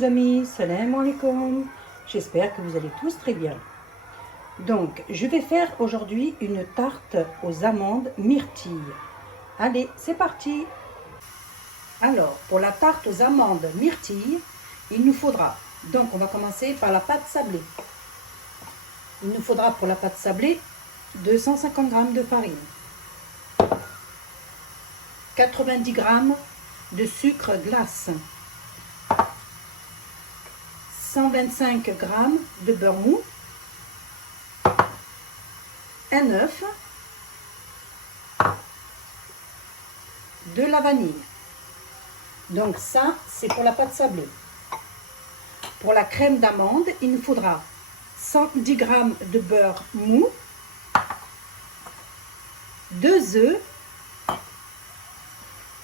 les amis, salam alaikum. J'espère que vous allez tous très bien. Donc, je vais faire aujourd'hui une tarte aux amandes myrtilles. Allez, c'est parti. Alors, pour la tarte aux amandes myrtilles, il nous faudra, donc on va commencer par la pâte sablée. Il nous faudra pour la pâte sablée 250 g de farine, 90 g de sucre glace, 125 g de beurre mou, un œuf, de la vanille. Donc ça, c'est pour la pâte sablée. Pour la crème d'amande, il nous faudra 110 g de beurre mou, 2 œufs,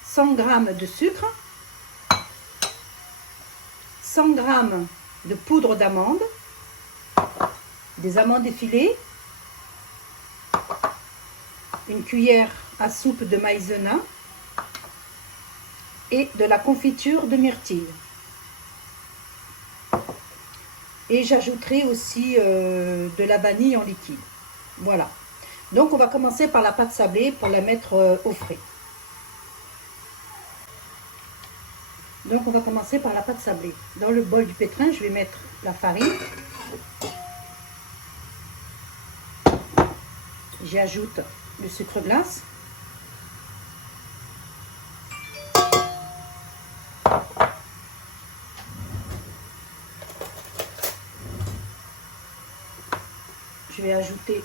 100 g de sucre, 100 g de poudre d'amande, des amandes effilées, une cuillère à soupe de maïzena et de la confiture de myrtille. Et j'ajouterai aussi de la vanille en liquide. Voilà. Donc on va commencer par la pâte sablée pour la mettre au frais. Donc on va commencer par la pâte sablée. Dans le bol du pétrin, je vais mettre la farine. J'ajoute le sucre glace. Je vais ajouter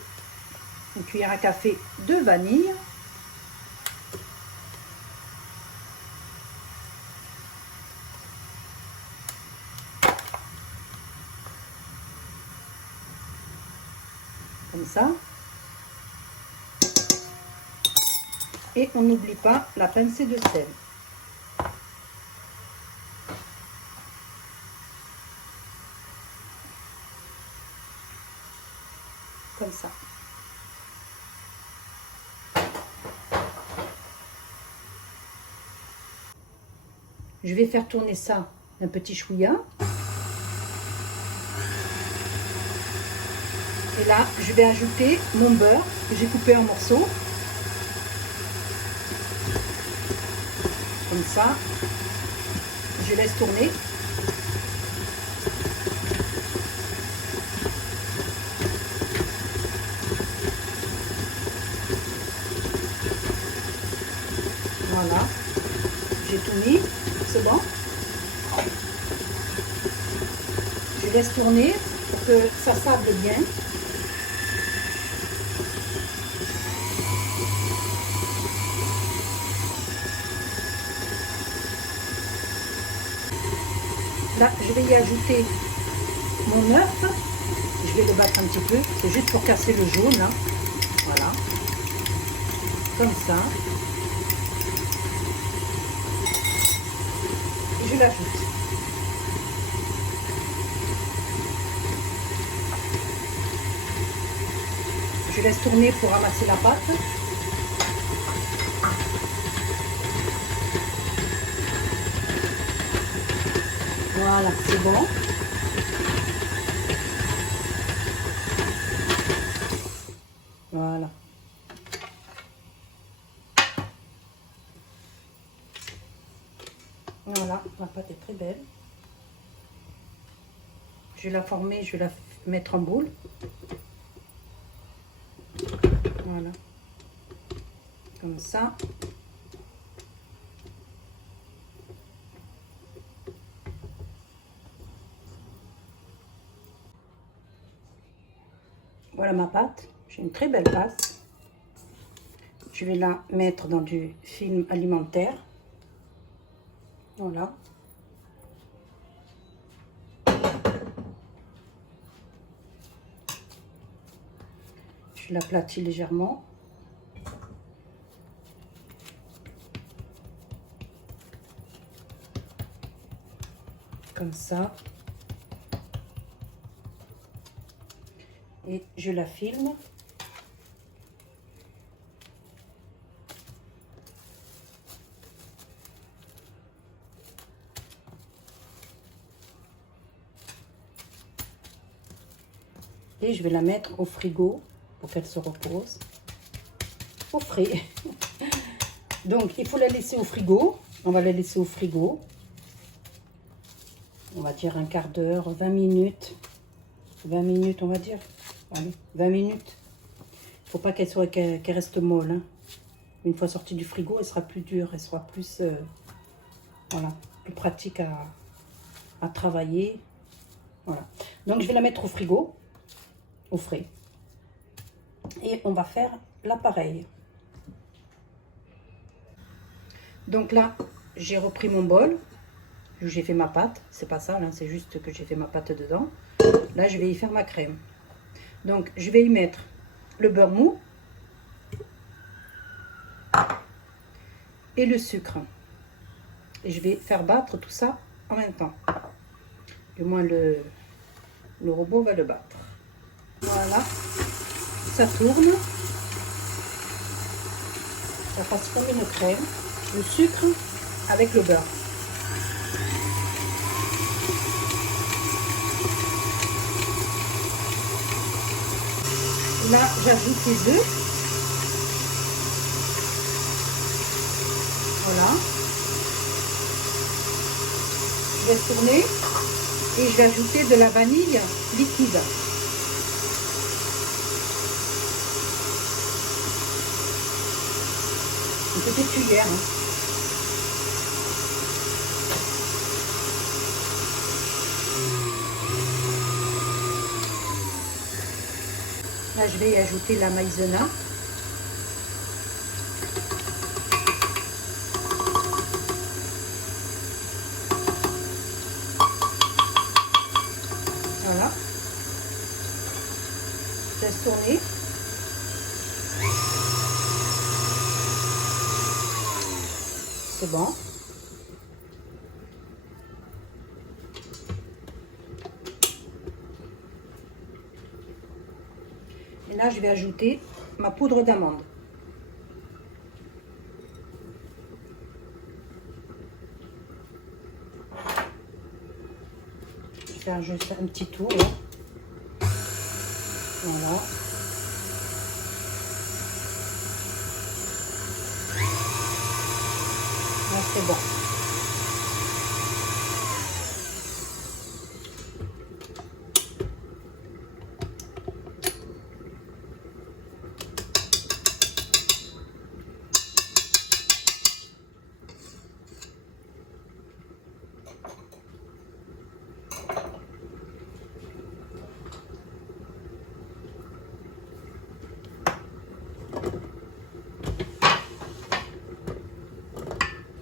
une cuillère à café de vanille. Comme ça. Et on n'oublie pas la pincée de sel. Comme ça. Je vais faire tourner ça un petit chouïa. Et là, je vais ajouter mon beurre que j'ai coupé en morceaux. Comme ça. Je laisse tourner. Voilà. J'ai tout mis. C'est bon. Je laisse tourner pour que ça sable bien. Là, je vais y ajouter mon œuf. Je vais le battre un petit peu. C'est juste pour casser le jaune. Hein. Voilà. Comme ça. Et je l'ajoute. Je laisse tourner pour ramasser la pâte. Voilà, c'est bon. Voilà. Voilà, ma pâte est très belle. Je vais la former, je vais la mettre en boule. Voilà. Comme ça. Voilà ma pâte. J'ai une très belle pâte. Je vais la mettre dans du film alimentaire. Voilà. Je l'aplatis légèrement. Comme ça. Et je la filme. Et je vais la mettre au frigo pour qu'elle se repose. Au frais. Donc, il faut la laisser au frigo. On va la laisser au frigo. On va dire un quart d'heure, 20 minutes. 20 minutes, on va dire. Allez, 20 minutes. Il ne faut pas qu'elle reste molle. Hein. Une fois sortie du frigo, elle sera plus dure. Elle sera plus, voilà, plus pratique à travailler. Voilà. Donc, je vais la mettre au frigo, au frais. Et on va faire l'appareil. Donc là, j'ai repris mon bol. J'ai fait ma pâte. C'est pas ça, c'est juste que j'ai fait ma pâte dedans. Là, je vais y faire ma crème. Donc, je vais y mettre le beurre mou et le sucre. Et je vais faire battre tout ça en même temps. Du moins, le robot va le battre. Voilà. Ça tourne. Ça passe comme une crème. Le sucre avec le beurre. Là, j'ajoute les œufs. Voilà. Je vais tourner et je vais ajouter de la vanille liquide. Une petite cuillère. Là, je vais y ajouter la maïzena. Voilà. Je laisse tourner. C'est bon. Et là, je vais ajouter ma poudre d'amande. Je vais faire juste un petit tour là. Voilà. Là, c'est bon.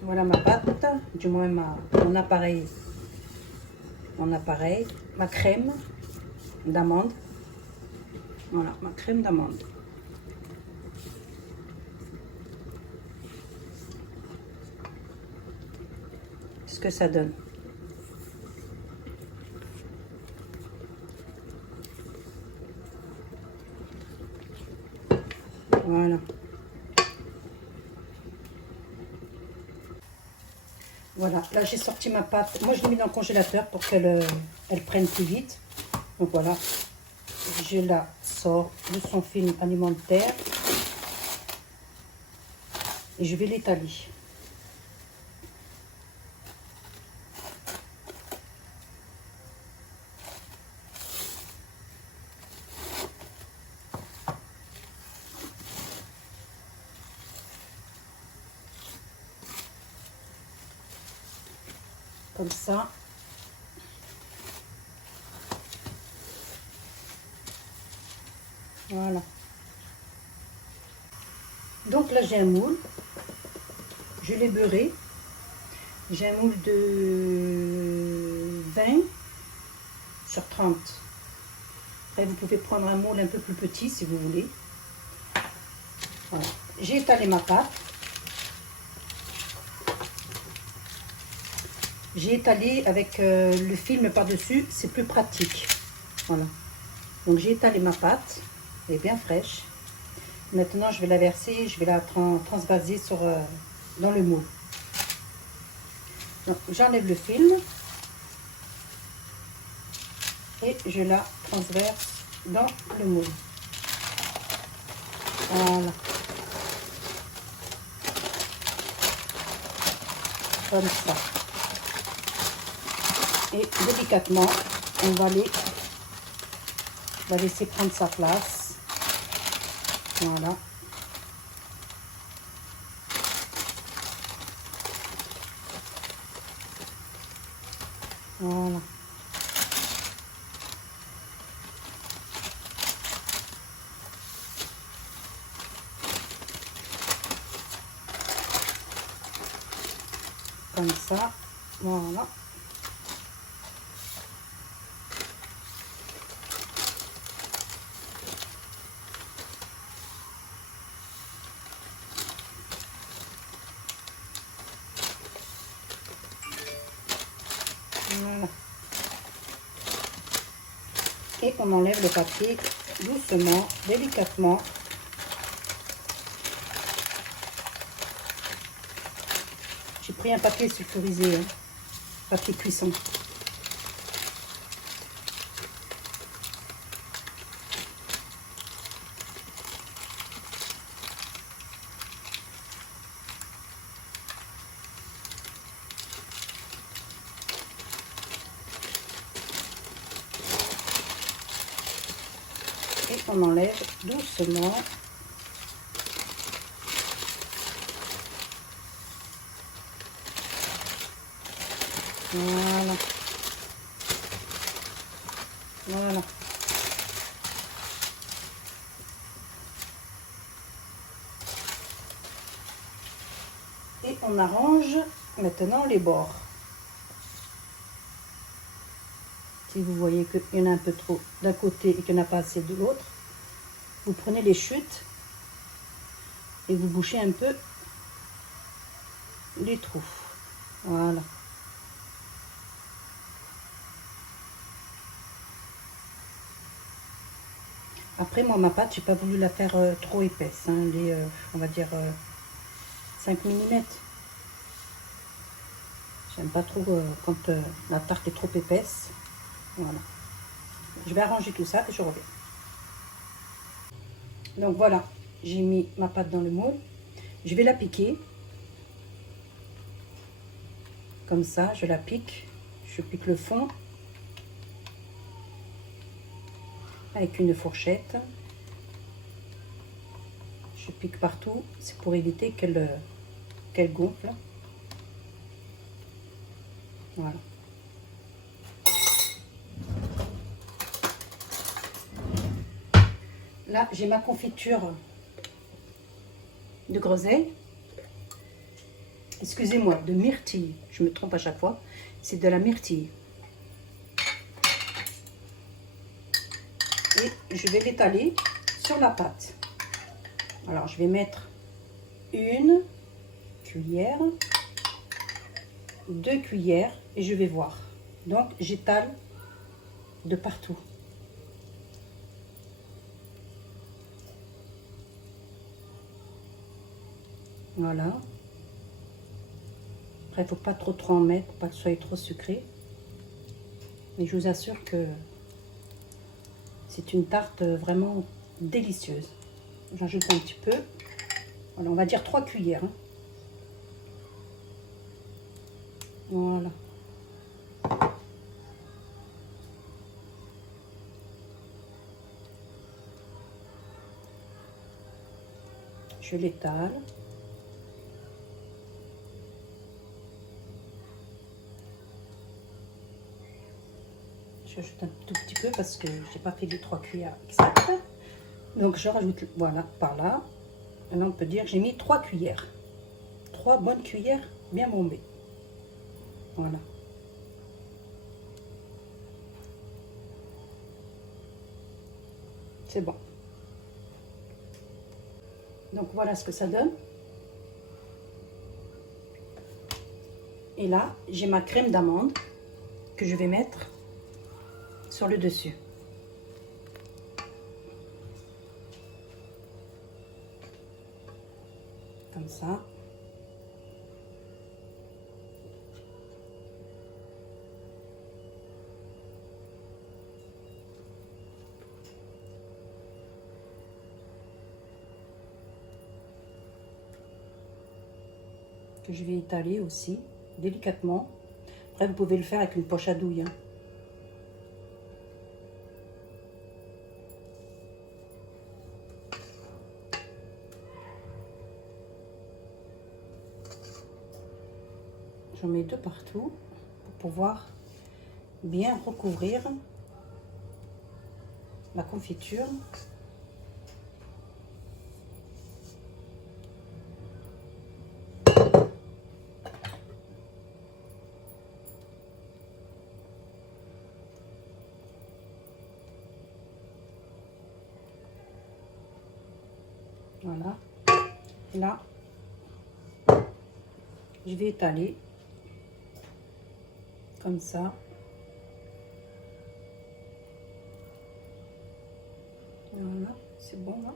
Voilà ma pâte, du moins mon appareil, ma crème d'amande. Voilà, ma crème d'amande. Ce que ça donne. Voilà. Voilà, là j'ai sorti ma pâte. Moi je l'ai mis dans le congélateur pour qu'elle elle prenne plus vite. Donc voilà, je la sors de son film alimentaire et je vais l'étaler. Comme ça. Voilà. Donc là j'ai un moule. Je l'ai beurré. J'ai un moule de 20 sur 30. Après vous pouvez prendre un moule un peu plus petit si vous voulez. Voilà. J'ai étalé ma pâte. J'ai étalé avec le film par-dessus, c'est plus pratique. Voilà. Donc j'ai étalé ma pâte, elle est bien fraîche. Maintenant je vais la verser, je vais la transvaser dans le moule. J'enlève le film et je la transverse dans le moule. Voilà. Comme ça. Et délicatement, on va laisser prendre sa place. Voilà. Voilà. Comme ça. Voilà. Voilà. Et on enlève le papier doucement, délicatement. J'ai pris un papier sulfurisé, hein, papier cuisson. Et on enlève doucement. Voilà. Voilà. Et on arrange maintenant les bords. Si vous voyez qu'il y en a un peu trop d'un côté et qu'il n'y en a pas assez de l'autre, vous prenez les chutes et vous bouchez un peu les trous. Voilà. Après, moi, ma pâte, j'ai pas voulu la faire trop épaisse. Hein, on va dire 5 mm. J'aime pas trop quand la tarte est trop épaisse. Voilà. Je vais arranger tout ça et je reviens. Donc voilà, j'ai mis ma pâte dans le moule. Je vais la piquer. Comme ça, je la pique. Je pique le fond avec une fourchette. Je pique partout. C'est pour éviter qu'elle gonfle. Voilà. Là, j'ai ma confiture de groseille. Excusez-moi, de myrtille. Je me trompe à chaque fois. C'est de la myrtille. Et je vais l'étaler sur la pâte. Alors, je vais mettre une cuillère, 2 cuillères et je vais voir. Donc, j'étale de partout. Voilà. Après, il ne faut pas trop en mettre pour pas que ce soit trop sucré. Mais je vous assure que c'est une tarte vraiment délicieuse. J'ajoute un petit peu. Voilà, on va dire 3 cuillères. Hein. Voilà. Je l'étale. J'ajoute un tout petit peu parce que j'ai pas fait les 3 cuillères exactes. Donc je rajoute, voilà, par là. Maintenant on peut dire que j'ai mis 3 cuillères. 3 bonnes cuillères bien bombées. Voilà. C'est bon. Donc voilà ce que ça donne. Et là, j'ai ma crème d'amande que je vais mettre sur le dessus. Comme ça. que je vais étaler aussi délicatement. Après, vous pouvez le faire avec une poche à douille, hein. J'en mets 2 partout pour pouvoir bien recouvrir la confiture. Voilà. Et là, je vais étaler comme ça. Voilà, c'est bon là.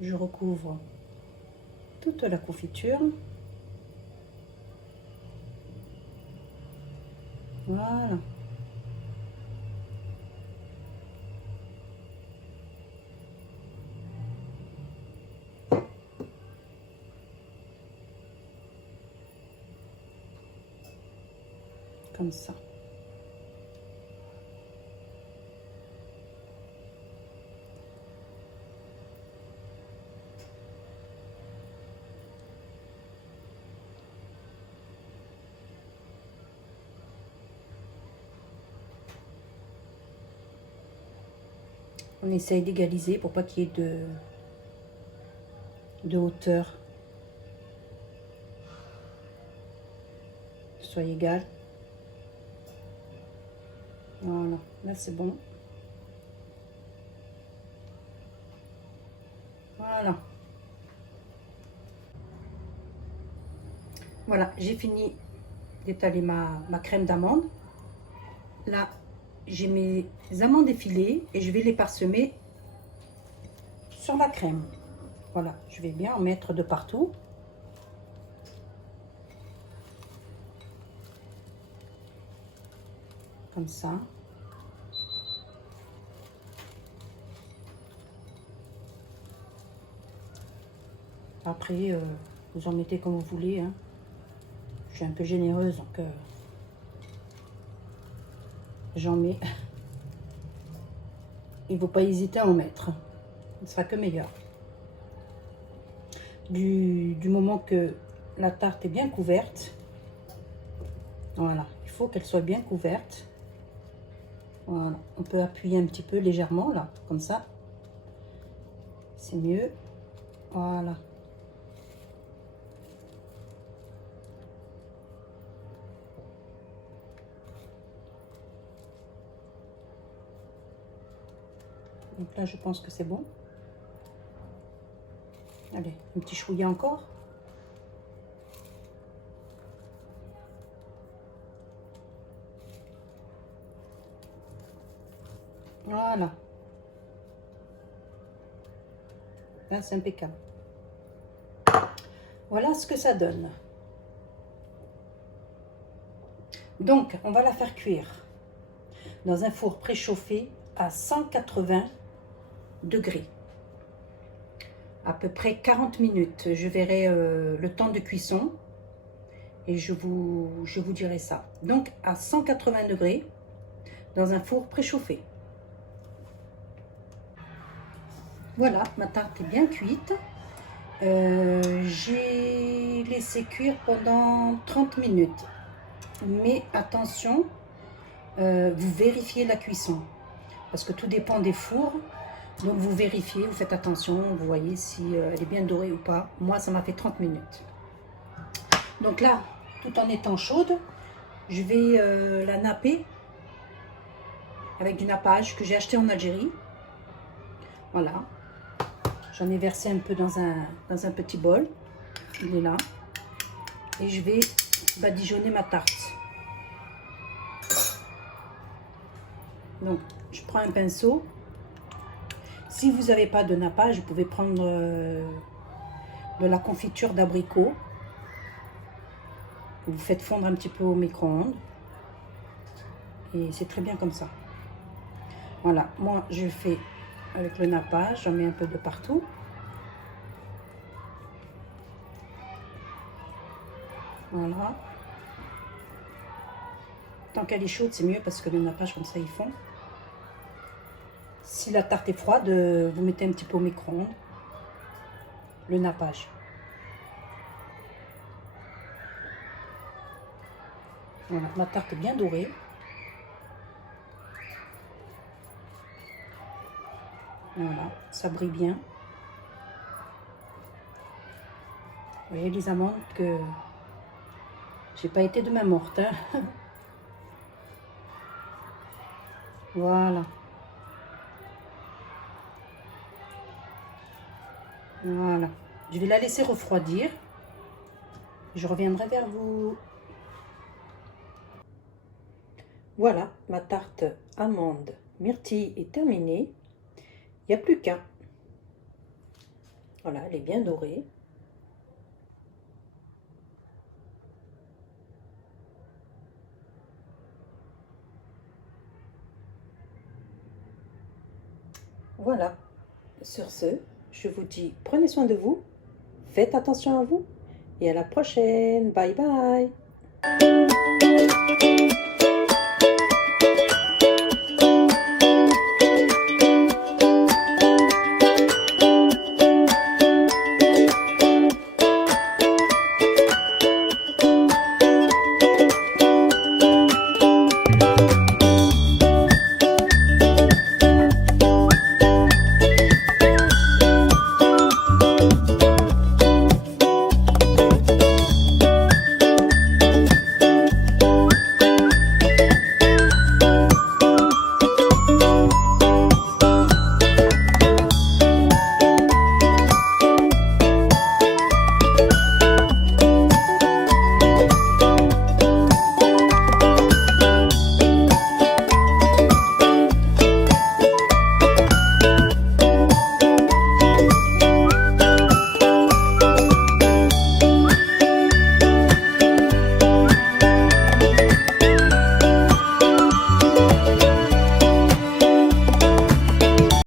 Je recouvre toute la confiture. Voilà. Comme ça. On essaye d'égaliser pour pas qu'il y ait de hauteur. Soit égal. Voilà, là c'est bon. Voilà. Voilà, j'ai fini d'étaler ma crème d'amande. Là, j'ai mes amandes effilées et je vais les parsemer sur la crème. Voilà, je vais bien en mettre de partout. Comme ça. Après, vous en mettez comme vous voulez, hein. Je suis un peu généreuse, donc j'en mets. Il ne faut pas hésiter à en mettre. Ce sera que meilleur. Du moment que la tarte est bien couverte, voilà, il faut qu'elle soit bien couverte. Voilà, on peut appuyer un petit peu légèrement là, comme ça. C'est mieux. Voilà. Donc là, je pense que c'est bon. Allez, un petit chouïa encore. Voilà. Là, c'est impeccable. Voilà ce que ça donne. Donc, on va la faire cuire dans un four préchauffé à 180 degrés. À peu près 40 minutes. Je verrai le temps de cuisson et je vous dirai ça. Donc, à 180 degrés dans un four préchauffé. Voilà, ma tarte est bien cuite. J'ai laissé cuire pendant 30 minutes. Mais attention, vous vérifiez la cuisson. Parce que tout dépend des fours. Donc vous vérifiez, vous faites attention, vous voyez si elle est bien dorée ou pas. Moi, ça m'a fait 30 minutes. Donc là, tout en étant chaude, je vais la napper avec du nappage que j'ai acheté en Algérie. Voilà. J'en ai versé un peu dans un petit bol. Il est là. Et je vais badigeonner ma tarte. Donc, je prends un pinceau. Si vous n'avez pas de nappage, vous pouvez prendre de la confiture d'abricot. Vous faites fondre un petit peu au micro-ondes. Et c'est très bien comme ça. Voilà, moi je fais avec le nappage, j'en mets un peu de partout. Voilà. Tant qu'elle est chaude, c'est mieux parce que le nappage comme ça, ils fond. Si la tarte est froide, vous mettez un petit peu au micro-ondes. Le nappage. Voilà, ma tarte est bien dorée. Voilà, ça brille bien. Vous voyez les amandes que j'ai pas été de main morte. Hein. Voilà. Voilà. Je vais la laisser refroidir. Je reviendrai vers vous. Voilà, ma tarte amande myrtille est terminée. Il n'y a plus qu'à. Voilà, elle est bien dorée. Voilà. Sur ce, je vous dis prenez soin de vous, faites attention à vous et à la prochaine. Bye bye.